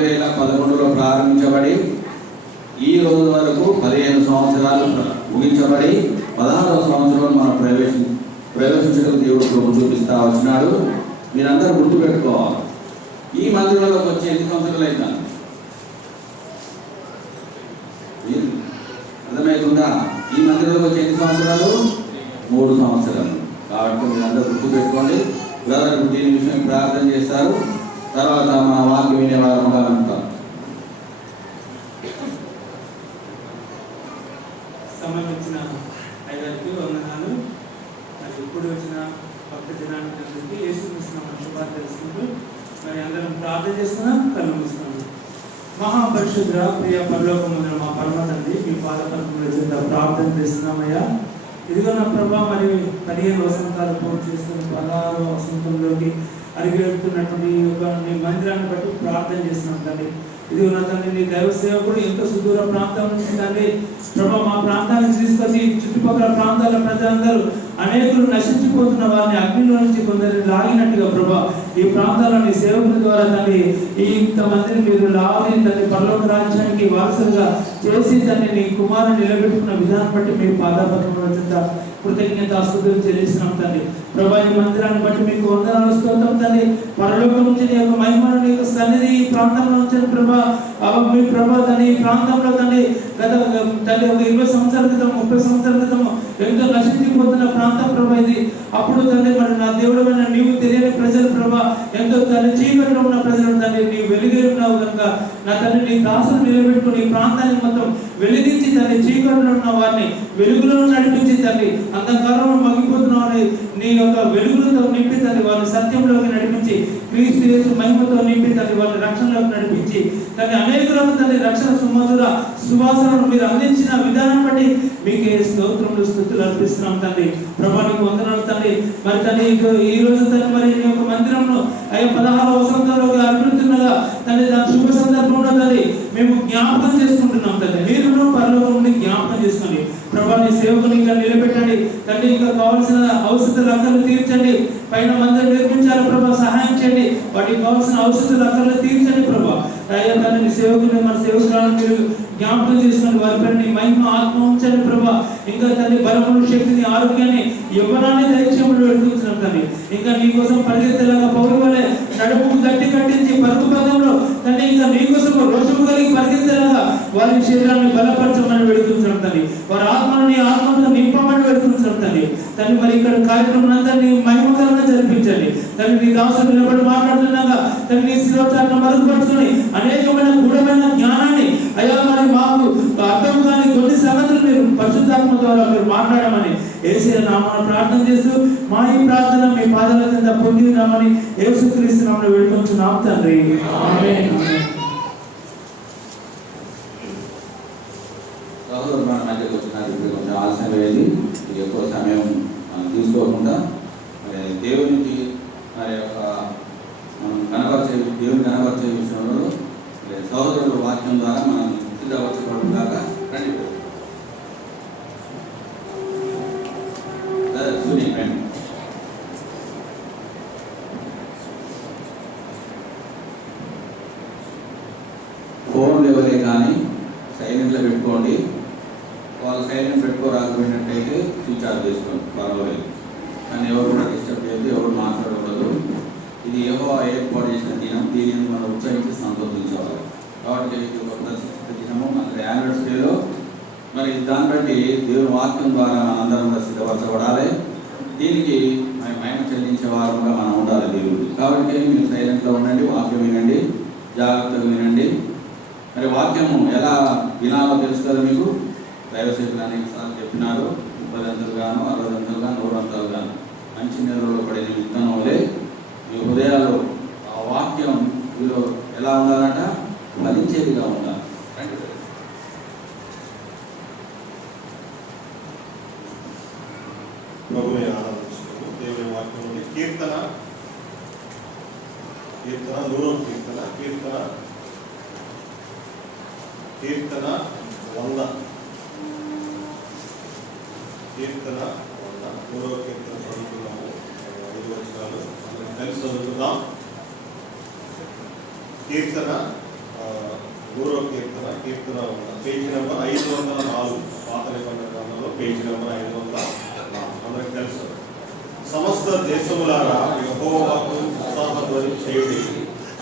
2011లో ప్రారంభించబడి ఈ రోజు వరకు 15 సంవత్సరాలు ముగించబడి 16వ సంవత్సరంలో మనం ప్రవేశించడం దేవుడు కృప చూపిస్తా వచ్చినాడు. మీరందరూ గుర్తుపెట్టుకోవాలి, ఈ మందిరంలోకి వచ్చి ఎన్ని సంవత్సరాలు అవుతాను అర్థమవుతుందా? ఈ మందిరంలోకి వచ్చి ఎన్ని సంవత్సరాలు? 3 సంవత్సరాలు. కాబట్టి మీరందరూ గుర్తుపెట్టుకోండి. బ్రదర్ దీని విషయం ప్రార్థన చేస్తారు, తర్వాత మన వాక్యం వినేవారు ఉంటాం. సమయం వచ్చిన ఐదరికి వందనాలు. మరి ఇప్పుడు వచ్చిన భక్త జనానికి యేసుక్రీస్తు శుభాలు తెలుసుకుంటూ మరి అందరం ప్రార్థన చేస్తున్నాం. కళ్ళు మూస్తున్నాం. మహాపరిశుద్ర ప్రియ పరలోకమున మా పరమ తండ్రి, మీ పాదపద్మముల చెంత ప్రార్థన చేస్తున్నామయ్యా. ఇదిగో నా ప్రభా, మరి 15 వసంతాలు పూర్తి చేస్తున్న 16వ వసంతంలోకి అడిగెడుతున్నటువంటి నీ మందిరాన్ని బట్టి ప్రార్థన చేస్తున్నాం తండ్రి. ఇది నా తండ్రి, నీ దైవ సేవకుడు ఎంతో సుదూర ప్రాంతం నుంచి తండ్రి ప్రభా మా ప్రాంతానికి తీసుకొచ్చి చుట్టుపక్కల ప్రాంతాల ప్రజలందరూ అనేకులు నశించిపోతున్న వారిని అగ్నిలో నుంచి కొందరిని లాగినట్టుగా ప్రభా ఈ ప్రాంతాలని సేవకుల ద్వారా తండ్రి ఇంతమందిని మీరు లాగి తండ్రి పరలోక రాజ్యానికి వారసులుగా చేసి తండ్రి నీ కుమారుని నిలబెట్టుకున్న విధానం బట్టి మీ పాదాపద్మముల చెంత కృతజ్ఞతాస్తుతులు చెల్లిస్తున్నాం తండ్రి. ప్రభా ఈ మందిరాన్ని బట్టి మీకు వందనాలు స్తోత్రం తండ్రి. పరలోకం నుంచి నీ యొక్క మహిమను నీ యొక్క సన్నిధి ఈ ప్రాంతంలో ఉంచిన ప్రభా మీ ప్రభా తన ఈ ప్రాంతంలో తండ్రి గత తండ్రి ఒక 20 సంవత్సరాల క్రితం 30 సంవత్సరాల క్రితం ఎంతో నశించిపోతున్న ప్రాంతం ప్రభా ఇది. అప్పుడు తండ్రి మరి నా దేవుడు నీవు తెలియని ప్రజలు ప్రభా ఎంతో తండ్రి చీకట్లో ఉన్న ప్రజలు తండ్రి నీవు వెలుగే ఉన్నావు కనుక నా తండ్రి నీ దాసులు నిలబెట్టుకుని ఈ ప్రాంతాన్ని మొత్తం వెలిగించి తండ్రి చీకట్లో ఉన్న వారిని వెలుగులో నడిపించి తండ్రి అంధకారంలో మగ్గిపోతున్నామని నీ యొక్క వెలుగులతో నింపి తండ్రి వారిని సత్యంలోకి నడిపించి క్రీస్తు యేసు మహిమతో నింపి తండ్రి వారిని రక్షణలోకి నడిపించి తండ్రి అనేకులకు తండ్రి రక్షణ సుమధుర సువాసనను మీరు అందించిన విధానం బట్టి మీకే స్తోత్రములు స్తుతులు అర్పిస్తున్నాం తండ్రి. ప్రభా నీకు వందనాలు తండ్రి. మరి తండ్రి ఈ రోజు తండ్రి మరి నీ యొక్క మందిరంలో 16వ వసంతంలోకి అభివృద్ధిగా తండ్రి దాని శుభ సందర్భంలో తండ్రి మేము జ్ఞాపకం చేసుకుంటున్నాం తండ్రి. మీరు పరలోకం నుండి జ్ఞాపకం చేసుకోండి ప్రభా. నీ సేవకుని ఇంకా నిలబెట్టండి తండ్రి. ఇంకా కావాల్సిన ఔషధాలు అక్కర్లు తీర్చండి. పైన మందిరం నిర్మించాలి ప్రభా, సహాయం చేయండి. వాటికి కావాల్సిన ఔషధాలు అక్కర్లు తీర్చండి ప్రభా. అయ్యా తండ్రి నీ సేవకుని మన సేవకురాలను మీరు జ్ఞాపకం చేసుకుని వారిపై నీ మహిమ ఆత్మ ఉంచండి ప్రభా. ఇంకా తండ్రి బలమును శక్తిని ఆరోగ్యాన్ని యువనాన్ని దైత్యములు వెళ్తున్నాం తండ్రి. ఇంకా నీ కోసం పరిగెత్తలాగా పౌరు వలె నడుముకు గట్టి కట్టించి పరుగు పదంలో తండ్రి ఇంకా నీ కోసం రోషము కలిగి పరిగెత్తలాగా వారి శరీరాన్ని బలపరచమని వెళుతున్నాం తండ్రి. వారి ఆత్మను నీ ఆత్మను నింపమని వెళుతున్నాం తండ్రి. తండ్రి మరి ఇక్కడ కార్యక్రమం అంతా నీ మహిమకరంగా జరిపించండి తండ్రి. నీ దాసులు నిలబడి మాట్లాడుతున్నాగా తండ్రి నీ శిరోచారణ మరుగుపరుచుకొని అనేకమైన గూఢమైన జ్ఞానాన్ని అయ్యా మరి మాకు అర్థం కాని కొన్ని సంగతులు మీరు పరిశుద్ధాత్మ ద్వారా మీరు మాట్లాడమని యేసు నామమున ప్రార్థన చేస్తూ మా ఈ ప్రార్థన మీ పాదాల కింద పొందినామని యేసుక్రీస్తు నామమున వేడుకొంచున్నాం తండ్రి. ఆమేన్. మన మధ్యకు వచ్చినారు. ఇప్పుడు కొంచెం ఆలస్యం అయ్యేది. ఎక్కువ సమయం తీసుకోకుండా దేవునికి మరి యొక్క దేవుని కనపరిచే విషయంలో సహోదరుల వాక్యం ద్వారా మనం సిద్ధపరచబడి దాకా రండి. ఫోన్ లెవెలే కానీ సైలెంట్లో పెట్టుకోండి. వాళ్ళు సైలెంట్ పెట్టుకోరాకపోయినట్టయితే స్విచ్ ఆఫ్ చేసుకోండి, పర్వాలేదు. కానీ ఎవరు కూడా డిస్టర్బ్ చేయొద్దు, ఎవరు మాట్లాడకూడదు. ఇది యెహోవా ఏర్పాటు చేసిన దినం, దీనిని మనం ఉత్సహించి సంతోషించాలి. కాబట్టి ఇది ఒక ప్రసిద్ధ దినము, మన యానివర్సరీలో మరి దాన్ని బట్టి దేవుని వాక్యం ద్వారా మనందరం కూడా సిద్ధపరచబడాలి. దీనికి మరి మహిమ చెల్లించే వారంగా మనం ఉండాలి దేవుడికి. కాబట్టి మీరు సైలెంట్లో ఉండండి, వాక్యం వినండి, జాగ్రత్తగా వినండి. మరి వాక్యము ఎలా వినాలో తెలుసు కదా మీకు. దైవసేవకులు అనేక సార్లు చెప్పినారు. 30 అంతలు గాను 60 అంతలు గాను 100 అంతలు గాను మంచి నీళ్ళలో పడిన విత్తనం వలె మీ హృదయాల్లో ఆ వాక్యం మీలో ఎలా ఉండాలంట? ఫలించేదిగా ఉండాలి. ప్రభుని ఆరాధించుకుంటూ దేవుని వాక్యం నుండి కీర్తన 100వ కీర్తన 100 3వ కీర్తన చదువుతున్నాము. 5 వచనాలు కలిసి చదువుతున్నాం. కీర్తన మూడో కీర్తన పేజీ నెంబర్ 504, పాత నిబంధన గ్రంథంలో పేజీ నెంబర్ 504. అందరికి తెలుసు. సమస్త దేశములారా యెహోవాకు ఉత్సాహధ్వని చేయుడి,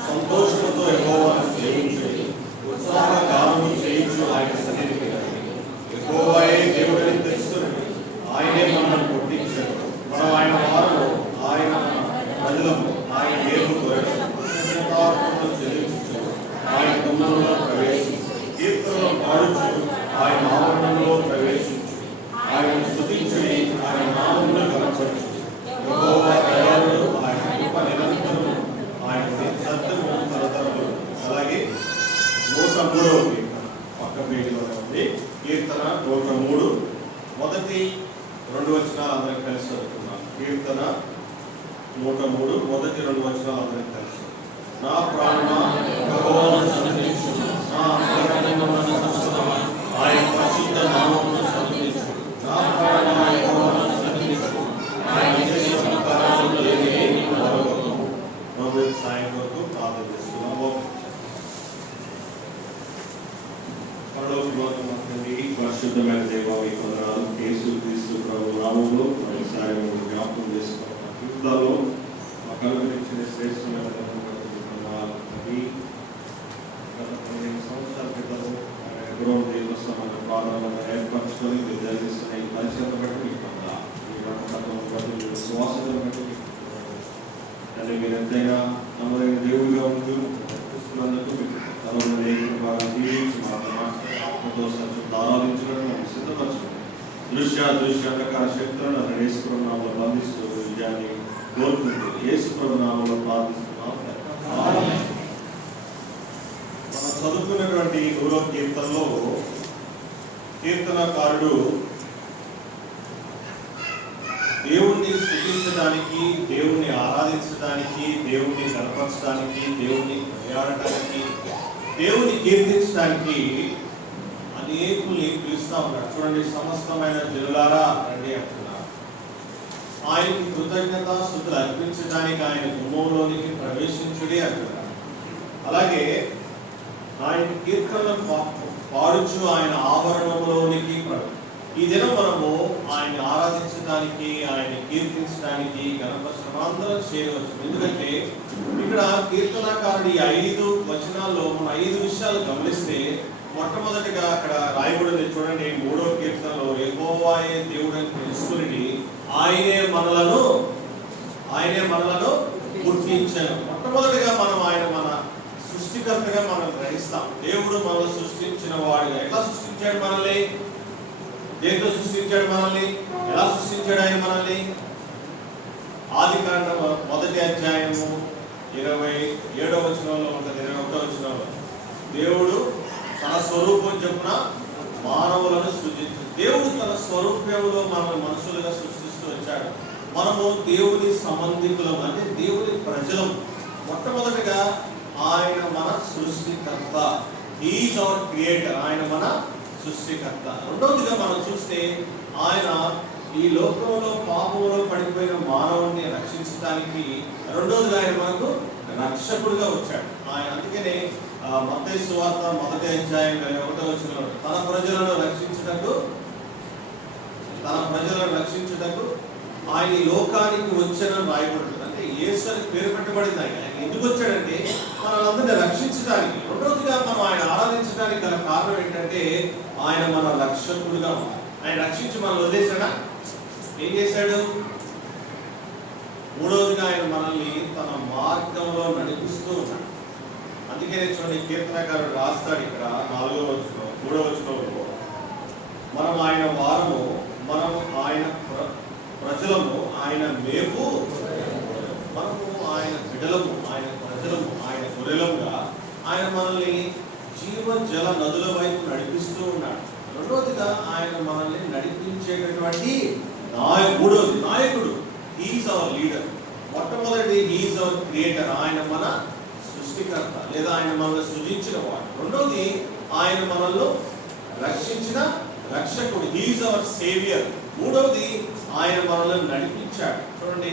సంతోషంతో యెహోవాను సేవించుడి, ఉత్సాహ గానము చేయించు ఆయన సన్నిధికి రండి. యెహోవాయే దేవుడని తెలుసుకుని ఆయనే మనల్ని పుట్టించాడు. మనం ఆయన వారము, ఆయన ప్రజలము, ఆయన మేలు కొరకు చెల్లించు, ఆయన గుమ్మంలో ప్రవేశించు, కీర్తనలో పాడుచు ఆయన ఆవరణంలో ప్రవేశించు, ఆయన స్తుతించుడి, ఆయన నామమును కనపరచు. యెహోవా దయాళుడు, ఆయన కృప నిరంతరము, ఆయన సత్యము తరతరములు. అలాగే 103వ కీర్తన పక్క పేజీలోనే ఉంది. కీర్తన 103 మొదటి 2 వచనాలు అందరికి కలిసి చదువుతున్నాం. కీర్తన 103 మొదటి 2 వచనాలు అందరికి కలిసి. నా ప్రాణమా యెహోవాను స్తుతించు, నా అంతరంగమున సమస్తమా ఆయన పరిశుద్ధ నామమును స్తుతించు. నా ప్రాణమా యెహోవాను స్తుతించు, ఆయన చేసిన కార్యములు ఏమీ మరవకు. ప్రభు సాయం వరకు ప్రార్థన చేస్తున్నాము. పరలోకమందున్న మా తండ్రి, పరిశుద్ధమైన దేవా, మీకు వందనాలు. యేసుక్రీస్తు ప్రభు నామములో మరోసారి మేము జ్ఞాపకం చేసుకున్న మా జీవితాల్లో మాకు అనుగ్రహించిన శ్రేష్టమైన గత 15 సంవత్సరాల క్రితం ఎక్కడో దేవస్థానం ప్రారంభంగా ఏర్పరచుకొని మీరు జరిగిస్తున్న ఈ పరిచయం బట్టి మీకు వందనాలు. ఈ నమ్మకత్వం బట్టి, మీ విశ్వాసతను బట్టి మీకు వందనాలు. కానీ మీరు ఎంతైనా నమ్మదైన దేవుడిగా ఉంటూ నడిపిస్తున్నందుకు మీకు తనలో బాగా జీవించి మాతో ఆరాధించడం మనకు సిద్ధపరచండి. దృశ్య అంధకార శక్తులను అతను యేసు ప్రభు నామములో బంధిస్తూ విజయాన్ని కోరుకుంటూ యేసు ప్రభు నామములో ప్రార్థిస్తున్నాం. మనం చదువుకున్నటువంటి 100వ కీర్తనలో కీర్తనకారుడు దేవుణ్ణి స్తుతించడానికి, దేవుణ్ణి ఆరాధించడానికి, దేవుణ్ణి కనపరచడానికి, దేవుణ్ణి కొనియాడటానికి, దేవుణ్ణి కీర్తించడానికి అనేకుల్ని పిలుస్తూ ఉన్నాడు. చూడండి, సమస్తమైన జనులారా రండి అంటున్నారు. ఆయనకి కృతజ్ఞత స్తుతులు అర్పించడానికి ఆయన గుమ్మంలోనికి ప్రవేశించుడి అంటున్నాడు. అలాగే ఆయన కీర్తనలు పాడుచు ఆయన ఆవరణంలోనికి ఈ దినం మనము ఆయన ఆరాధించడానికి, ఆయన కీర్తించడానికి, గణపరచడం అందరం చేయవచ్చు. ఎందుకంటే ఇక్కడ కీర్తనకారుడి 5 వచనాల్లో మనం 5 విషయాలు గమనిస్తే, మొట్టమొదటిగా అక్కడ రాయబడింది చూడండి, 3వ కీర్తనలో యెహోవాయే దేవుడని తెలుసుకుని ఆయనే మనలను పుట్టించాను. మొట్టమొదటిగా మనం ఆయన మన సృష్టికర్తగా మనం గ్రహిస్తాం. దేవుడు మనల్ని సృష్టించిన వాడుగా. ఎలా సృష్టించాడు మనల్ని? దేంతో సృష్టించాడు మనల్ని? ఎలా సృష్టించాడు ఆయన మనల్ని? ఆదికాండం 1వ అధ్యాయము 27వ వచనంలో ఉంటుంది, 21వ వచనంలో దేవుడు తన స్వరూపం చొప్పున మానవులను సృజించాడు. దేవుడు తన స్వరూపంలో మనల్ని మనుషులుగా సృష్టిస్తూ వచ్చాడు. మనము దేవుని సంబంధికులం, అంటే దేవుని ప్రజలం. మొట్టమొదటిగా ఆయన మన సృష్టికర్త. He is our creator. ఆయన మన సృష్టికర్త. రెండవదిగా మనం చూస్తే ఆయన ఈ లోకంలో పాపంలో పడిపోయిన మానవుడిని రక్షించడానికి రెండవదిగా ఆయన మనకు రక్షకుడిగా వచ్చాడు. ఆయన అందుకనే మత్తయి సువార్త 1వ అధ్యాయం 1వ వచనంలో తన ప్రజలను రక్షించుటకు ఆయన ఈ లోకానికి వచ్చానని రాయబడుతుంది. అంటే యేసు అని పేరు పెట్టబడింది. ఆయన ఎందుకు వచ్చాడంటే మనల్ని రక్షించడానికి. రెండవదిగా మనం ఆయన ఆరాధించడానికి గల కారణం ఏంటంటే ఆయన మన రక్షకుడుగా ఉన్నాడు. ఆయన రక్షించి మనల్ని వదిలేశాడా? ఏం చేశాడు? మూడవదిగా ఆయన మనల్ని తన మార్గంలో నడిపిస్తూ ఉన్నాడు. అందుకే చూడండి, కీర్తనకారుడు రాస్తాడు ఇక్కడ 4వ వచనం 3వ వచనంలో, మనం ఆయన వారము, మనం ఆయన ప్రజలము, ఆయన మేపు, మనము ఆయన బిడ్డలము, ఆయన ప్రజలము, ఆయన గొర్రెలముగా ఆయన మనల్ని జీవజల నదుల వైపు నడిపిస్తూ ఉన్నాడు. రెండవదిగా ఆయన మనల్ని నడిపించేటటువంటి మూడవది నాయకుడు. He is our leader. మొట్టమొదటి హీఈస్ అవర్ క్రియేటర్. ఆయన మన సృష్టికర్త, లేదా ఆయన మనల్ని సృజించిన వాడు. రెండవది ఆయన మనల్ని రక్షించిన రక్షకుడు. He is our saviour. మూడవది ఆయన మనల్ని నడిపించాడు. చూడండి,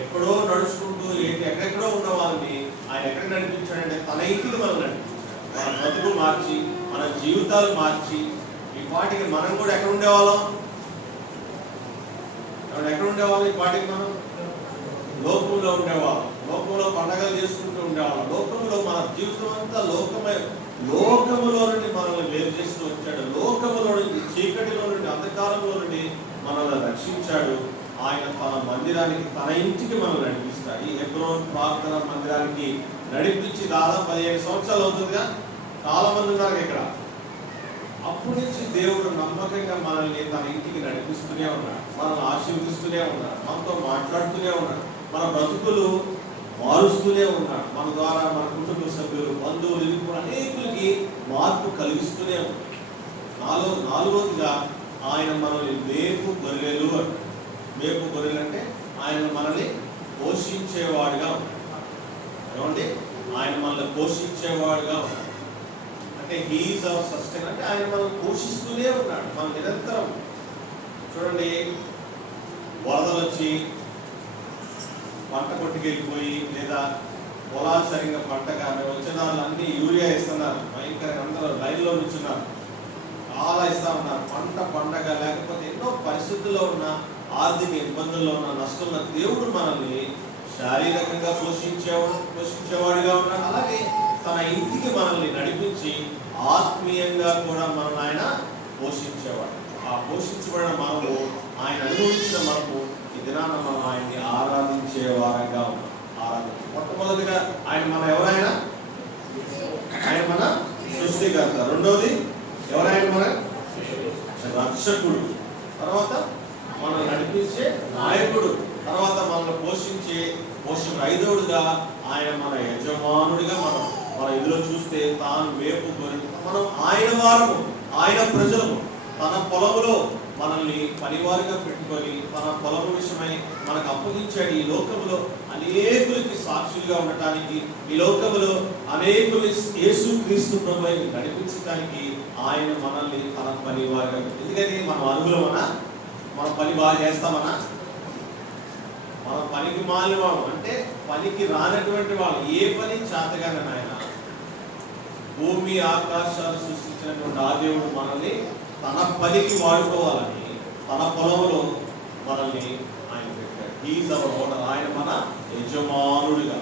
ఎక్కడో నడుచుకుంటూ ఎక్కడెక్కడో ఉన్న వాళ్ళని ఆయన ఎక్కడ నడిపించాడంటే తన ఇంటికి మనం నడిపించాడు. మన బతుకు మార్చి, మన జీవితాలు మార్చి, ఈ పాటికి మనం కూడా ఎక్కడ ఉండేవాళ్ళం? ఎక్కడ ఉండేవాళ్ళం? ఈ పాటికి మనం లోకంలో ఉండేవాళ్ళం. లోకంలో పండగలు చేసుకుంటూ ఉండేవాళ్ళం. లోకంలో మన జీవితం అంతా లోకములో నుండి మనల్ని వేరు చేస్తూ వచ్చాడు. లోకములో నుండి, చీకటిలో నుండి, అంధకారంలో నుండి మనల్ని రక్షించాడు. ఆయన తన మందిరానికి, తన ఇంటికి మనం నడిపిస్తాడు. ఈ హెబ్రోన్ ప్రార్థన మందిరానికి నడిపించి దాదాపు 15 సంవత్సరాలు అవుతుందిగా. చాలా మంది ఉన్నారు ఇక్కడ. అప్పటి నుంచి దేవుడు నమ్మకంగా మనల్ని తన ఇంటికి నడిపిస్తూనే ఉన్నాడు, మనల్ని ఆశీర్వదిస్తూనే ఉన్నాడు, మనతో మాట్లాడుతూనే ఉన్నాడు, మన బ్రతుకులు మారుస్తూనే ఉన్నాడు. మన ద్వారా మన కుటుంబ సభ్యులు, బంధువులు, ఇప్పుడు అనేకులకి మార్పు కలిగిస్తూనే ఉన్నాడు. నాలుగోదిగా ఆయన మనల్ని మేపు గొర్రెలు అంటాడు. మేపు గొర్రెలు అంటే ఆయన మనల్ని పోషించేవాడుగా ఉన్నాడు. ఏమండి? ఆయన మనల్ని పోషించేవాడుగా ఉన్నాడు. అంటే హీఈస్ అవర్ సస్టైన్, అంటే ఆయన మనల్ని పోషిస్తూనే ఉన్నాడు. మనం నిరంతరం చూడండి, వరదలు వచ్చి పంట కొట్టుకెళ్ళిపోయి, లేదా పొలాలు సరిగ్గా పంట కానీ వచ్చిన వాళ్ళు అన్ని యూరియా ఇస్తున్నారు, భయంకరంగా అందరూ లైన్లో నుంచున్నారు, చాలా ఇస్తా ఉన్నారు. పంట పండగ లేకపోతే ఎన్నో పరిస్థితుల్లో ఉన్న, ఆర్థిక ఇబ్బందుల్లో ఉన్న, నష్టంలో దేవుడు మనల్ని శారీరకంగా పోషించేవాడిగా ఉన్నాడు. అలాగే తన ఇంటికి మనల్ని నడిపించి ఆత్మీయంగా కూడా మనల్ని ఆయన పోషించేవాడు. ఆ పోషించబడిన మనము, ఆయన అనుభవించిన మనము ఈ దినాన మనం ఆయన్ని ఆరాధించే వారంగా ఉన్నాం. మొట్టమొదటిగా ఆయన ఎవరైనా ఆయన మన సృష్టికర్త. రెండోది ఎవరైనా మన రక్షకుడు. తర్వాత మనం నడిపించే నాయకుడు. తర్వాత మనల్ని పోషకుడు. ఐదవడుగా ఆయన మన యజమానుడిగా మన ఇందులో చూస్తే తాను మేపు గొర్రెలు. మనం ఆయన వారము, ఆయన ప్రజలము. తన పొలములో మనల్ని పనివారిగా పెట్టుకొని తన పొలము విషయమై మనకు అప్పగించాడు. ఈ లోకములో అనేకులకి సాక్షులుగా ఉండటానికి, ఈ లోకములో అనేకులు యేసుక్రీస్తు ప్రభువుని నడిపించడానికి ఆయన మనల్ని తన పనివారిగా. ఎందుకని మనం అనుగుణమనా? మనం పని బాగా చేస్తామనా? మనం పనికి మాలిన వాళ్ళు, అంటే పనికి రానటువంటి వాళ్ళు, ఏ పని చేతగానే ఆయన భూమి ఆకాశాలు సృష్టించినటువంటి ఆ దేవుడు మనల్ని తన పనికి వాడుకోవాలని తన పొలంలో మనల్ని ఆయన పెట్టాడు. He is our owner. ఆయన మన యజమానుడిగా.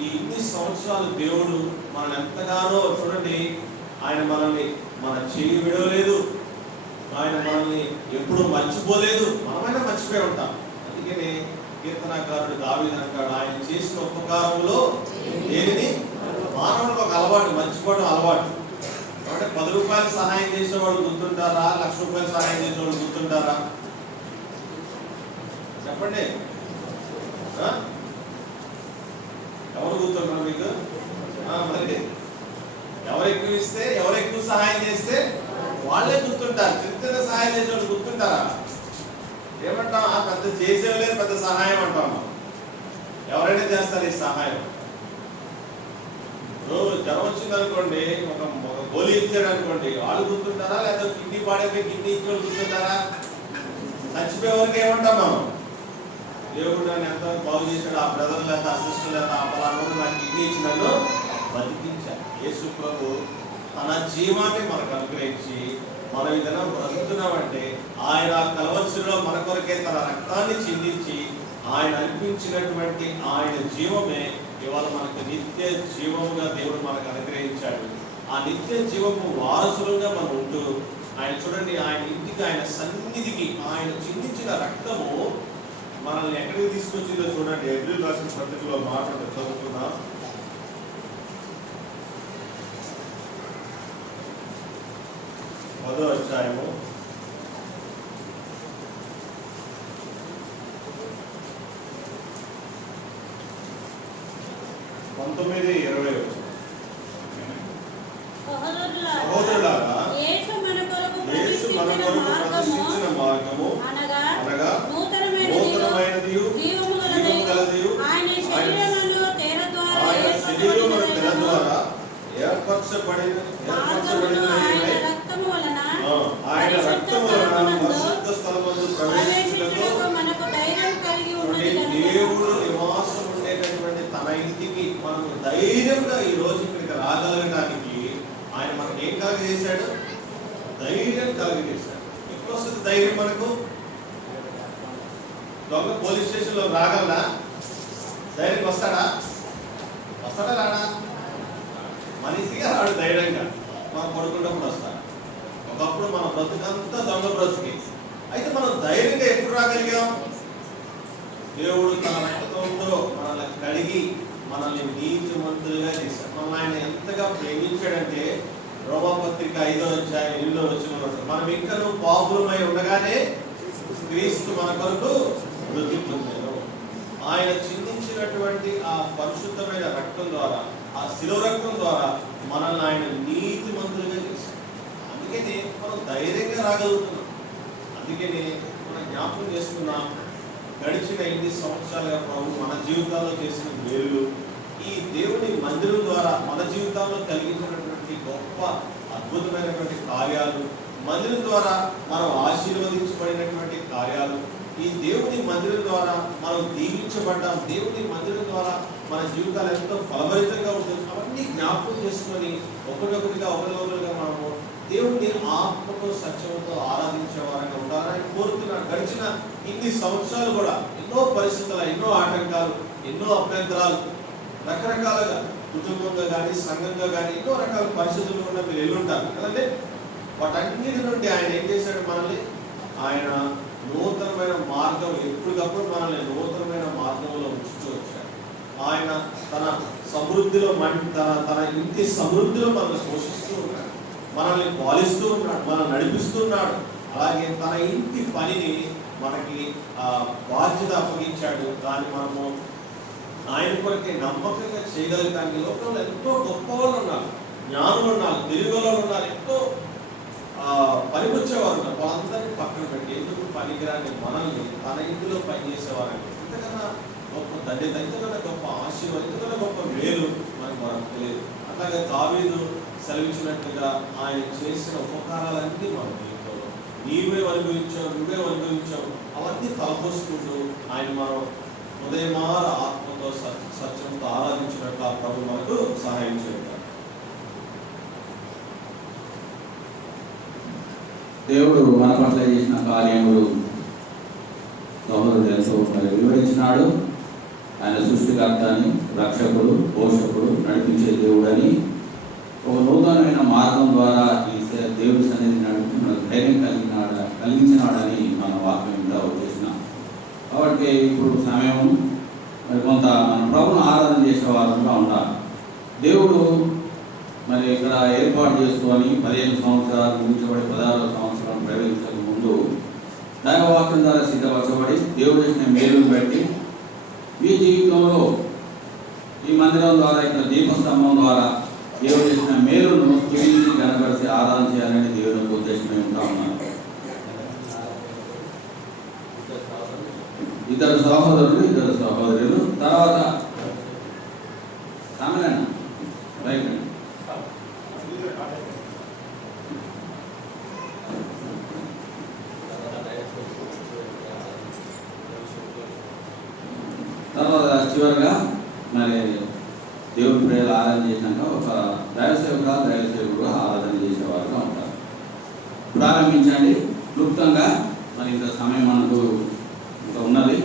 ఈ ఇన్ని సంవత్సరాలు దేవుడు మనల్ని ఎంతగానో చూడండి, ఆయన మనల్ని మన చేయి విడవలేదు, ఆయన మనల్ని ఎప్పుడూ మర్చిపోలేదు. మనమైనా మర్చిపోయి ఉంటాం. అందుకని కీర్తనాకారుడు దావీదు అంటాడు, ఆయన చేసిన ఉపకారంలో దేనిని? మానవులకు ఒక అలవాటు, మర్చిపోవడం అలవాటు. అంటే 10 రూపాయలు సహాయం చేసేవాళ్ళు గుర్తుంటారా? 1,00,000 రూపాయలు సహాయం చేసేవాళ్ళు గుర్తుంటారా? చెప్పండి. ఎవరు గుర్తుంటారు మీకు? మరి ఎవరు ఎక్కువ ఇస్తే, ఎవరు ఎక్కువ సహాయం చేస్తే వాళ్ళే గుర్తుంటారు. చిన్న సహాయం చేసేవాళ్ళు గుర్తుంటారా? ఏమంటాం? పెద్ద చేసేవాళ్ళే పెద్ద సహాయం అంటాం. ఎవరైనా చేస్తారు ఈ సహాయం. జ్వరం వచ్చింది అనుకోండి, ఒక గోళీ ఇచ్చాడు అనుకోండి, వాళ్ళు గుర్తుంటారా? లేదా కిడ్నీ పాడైపోయి కిడ్నీ ఇచ్చేవాళ్ళు గుర్తుంటారా? చచ్చిపోయేవారికి ఏమంటాం మనం? దేవుడు నన్ను ఎంత బాగు చేశాడు, ఆ బ్రదర్ లేదా ఆ సిస్టర్ లేదా ఆ పలానా నాకు కిడ్నీ ఇచ్చినట్టు బతికించాడు. యేసు ప్రభు తన జీవాన్ని మనకు అనుగ్రహించి మనం ఈ దినం బ్రతుకుతున్నామంటే ఆయన కలవరిలో మన కొరకే తన రక్తాన్ని చిందించి ఆయన అర్పించినటువంటి ఆయన జీవమే ఇవాళ మనకు నిత్య జీవముగా దేవుడు మనకు అనుగ్రహించాడు. ఆ నిత్య జీవము వారసులుగా మనం ఉంటూ ఆయన చూడండి, ఆయన ఇంటికి, ఆయన సన్నిధికి ఆయన చిందించిన రక్తము మనల్ని ఎక్కడికి తీసుకొచ్చిందో చూడండి. ఎబ్రిల్ రాసిన పత్రికలో మాట్లాడు చదువుతున్నాం. పదో అధ్యాయము 19-20 సహోదరులారా, యేసు మన కొరకు ప్రతిష్ఠించిన మార్గము అనగా నూతనమైనదియు జీవము గలదియు ఆయన శరీరములో తెర ద్వారా ఏర్పరచబడిన ఆయన రక్తము వలన పరిశుద్ధ స్థలమందు ప్రవేశించుటకు మనకు ధైర్యం కలిగి ఉన్నది. దేవుడు నివాసం ఉండేటటువంటి తన ఇంటికి మనకు ధైర్యంగా ఈ రోజు ఇక్కడికి రాగలగడానికి కలుగజేశాడు? ధైర్యం కలుగజేశాడు. ఎప్పుడు వస్తుంది ధైర్యం మనకు? దొంగ పోలీస్ స్టేషన్లో రాగలరా? ధైర్యం వస్తాడా? రాడా? మనిషిగా రాడు ధైర్యంగా. మనం పడుకున్నప్పుడు వస్తాడు. ఒకప్పుడు మన బ్రతుకంతా దొంగ బ్రతుకి. అయితే మనం ధైర్యంగా ఎప్పుడు రాగలిగాం? దేవుడు తన రక్తంతో మనల్ని కడిగి మనల్ని నీతిమంతులుగా చేశాడు. మనల్ని ఆయన ఎంతగా ప్రేమించాడంటే రోమాపత్రిక 5వ అధ్యాయం 8వ వచనంలో మనం ఇంకా పాపులమై ఉండగానే క్రీస్తు మన కొరకు మృతి పొందాడు. ఆయన చిందించినటువంటి ఆ పరిశుద్ధమైన రక్తం ద్వారా, ఆ శిలువ రక్తం ద్వారా మనల్ని ఆయన నీతిమంతులుగా చేశాడు. అందుకని మనం ధైర్యంగా రాగలుగుతున్నాం. అందుకని మనం జ్ఞాపకం చేసుకున్నాం, గడిచిన 8 సంవత్సరాలుగా ప్రభు మన జీవితాల్లో చేసిన మేలు, ఈ దేవుని మందిరం ద్వారా మన జీవితాల్లో కలిగించినటువంటి గొప్ప అద్భుతమైనటువంటి కార్యాలు, మందిరం ద్వారా మనం ఆశీర్వదించబడినటువంటి కార్యాలు, ఈ దేవుని మందిరం ద్వారా మనం దీవించబడ్డాం, దేవుని మందిరం ద్వారా మన జీవితాలు ఎంతో ఫలభరితంగా ఉంటుంది. అవన్నీ జ్ఞాపకం చేసుకొని ఒకరికొకరిగా మనము దేవుని ఆత్మతో సత్యంతో ఆరాధించే వారంగా ఉండాలని కోరుతున్నాను. గడిచిన ఇన్ని సంవత్సరాలు కూడా ఎన్నో పరిస్థితులు, ఎన్నో ఆటంకాలు, ఎన్నో అభ్యంతరాలు, రకరకాలుగా కుటుంబంగా కానీ సంఘంగా కానీ ఎన్నో రకాల పరిస్థితులు కూడా మీరు ఎల్లుంటారు కదండి. వాటన్నిటి నుండి ఆయన ఏం చేశాడు? మనల్ని ఆయన నూతనమైన మార్గం, ఎప్పటికప్పుడు మనల్ని నూతనమైన మార్గంలో ఉంచుతూ వచ్చాడు. ఆయన తన సమృద్ధిలో తన ఇంటి సమృద్ధిలో మనల్ని పోషిస్తూ ఉన్నాడు, మనల్ని పాలిస్తూ ఉన్నాడు, మనల్ని నడిపిస్తున్నాడు. అలాగే తన ఇంటి పనిని మనకి బాధ్యత అప్పగించాడు. దాన్ని మనము ఆయన కొరకే నమ్మకంగా చేయగలుగుతానికి లోకంలో ఎంతో గొప్ప వాళ్ళు ఉన్నారు, జ్ఞానులు ఉన్నారు, తెలివిలో ఉన్నారు, ఎంతో పనికొచ్చేవారు ఉన్నారు. వాళ్ళందరినీ పక్కన పెట్టి ఎందుకు పనికిరాని మనల్ని తన ఇంటిలో పనిచేసేవారంటే ఇంతకన్నా గొప్ప ధన్యత, ఇంతకన్నా గొప్ప ఆశీర్వాదం, ఇంతకన్నా గొప్ప మేలు మనకు తెలియదు. అట్లాగే దావీదు సెలవించినట్టుగా ఆయన చేసిన ఉపకారాలన్నీ మన జీవితంలో నువ్వే అనుభవించావు అవన్నీ తలపోసుకుంటూ ఆయన మనం ఉదయమార ఆత్మతో సత్యంతో ఆరాధించినట్లు ఆ ప్రభు మనకు సహాయం చేస్తారు. దేవుడు మన పట్ల చేసిన కార్యములు సహోదరులు ఎంతో వివరించినాడు. ఆయన సృష్టికర్త అని, రక్షకుడు, పోషకుడు, నడిపించే దేవుడని, ఒక నూతనమైన మార్గం ద్వారా ఈ దేవుడి సన్నిధి నడిపి మనకు ధైర్యం కలిగించినాడని మన వాక్యంలో వచ్చేసినాం. కాబట్టి ఇప్పుడు సమయం మరి కొంత మన ప్రభువును ఆరాధన చేసే వారంగా ఉండాలి. దేవుడు మరి ఇక్కడ ఏర్పాటు చేసుకొని 15 సంవత్సరాలు ముగించబడి 16వ సంవత్సరం ప్రవేశించక ముందు దైవవాక్యం ద్వారా సిద్ధపరచబడి దేవుడు చేసిన మేలును బట్టి మీ జీవితంలో ఈ మందిరం ద్వారా, ఇక్కడ దీపస్తంభం ద్వారా దేవుడు చేసిన మేలును స్తుతించి కనబరిచి ఆరాధన చేయాలని దేవుని ఉద్దేశమే ఉంటా ఉన్నారు. ఇద్దరు సహోదరులు తర్వాత సామెలన్న రైట్ తర్వాత చివరిగా మరి దేవుడి ప్రేయలు ఆరాధన చేసినాక ఒక దైవసేవకుడు ఆరాధన చేసేవారుగా ఉంటారు. ప్రారంభించండి క్లుప్తంగా. మరి ఇంత సమయం మనకు ఇంకా ఉన్నది.